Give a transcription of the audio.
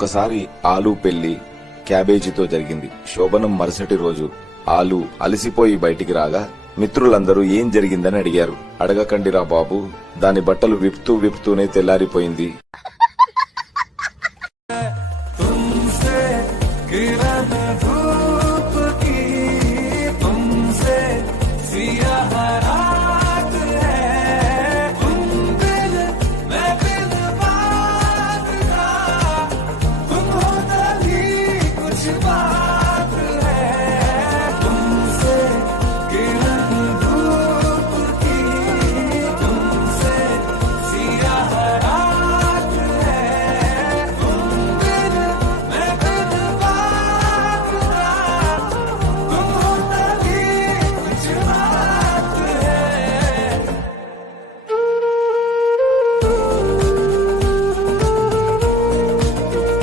ఒకసారి ఆలు పెళ్లి క్యాబేజీతో జరిగింది. శోభనం మరుసటి రోజు ఆలు అలసిపోయి బయటికి రాగా మిత్రులందరూ ఏం జరిగిందని అడిగారు. అడగకండిరా బాబు, దాని బట్టలు విప్తూనే తెల్లారిపోయింది.